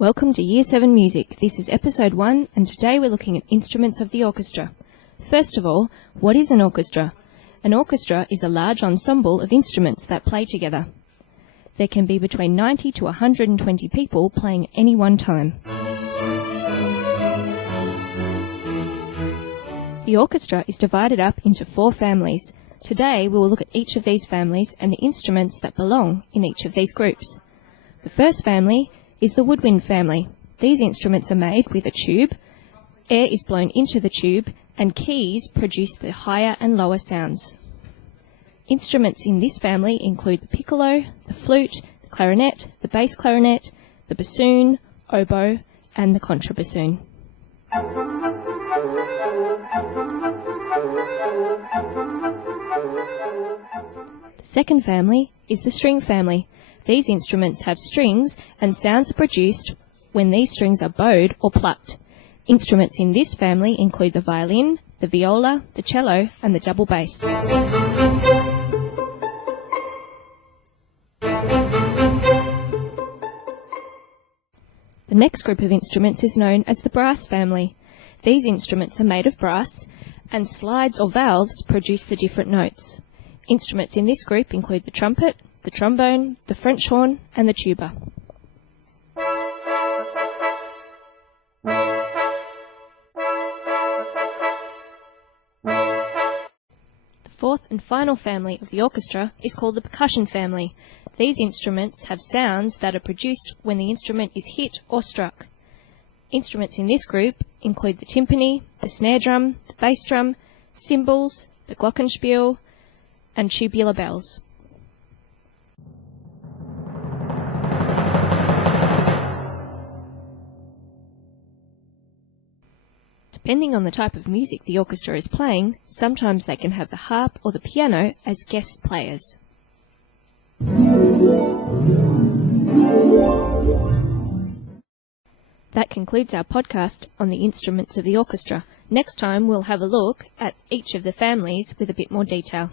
Welcome to Year 7 Music. This is Episode 1 and today we're looking at instruments of the orchestra. First of all, what is an orchestra? An orchestra is a large ensemble of instruments that play together. There can be between 90 to 120 people playing at any one time. The orchestra is divided up into 4 families. Today we will look at each of these families and the instruments that belong in each of these groups. The first family is the woodwind family. These instruments are made with a tube, air is blown into the tube, and keys produce the higher and lower sounds. Instruments in this family include the piccolo, the flute, the clarinet, the bass clarinet, the bassoon, oboe, and the contrabassoon. The second family is the string family. These instruments have strings and sounds are produced when these strings are bowed or plucked. Instruments in this family include the violin, the viola, the cello, and the double bass. The next group of instruments is known as the brass family. These instruments are made of brass, and slides or valves produce the different notes. Instruments in this group include the trumpet, the trombone, the French horn, and the tuba. The fourth and final family of the orchestra is called the percussion family. These instruments have sounds that are produced when the instrument is hit or struck. Instruments in this group include the timpani, the snare drum, the bass drum, cymbals, the glockenspiel, and tubular bells. Depending on the type of music the orchestra is playing, sometimes they can have the harp or the piano as guest players. That concludes our podcast on the instruments of the orchestra. Next time we'll have a look at each of the families with a bit more detail.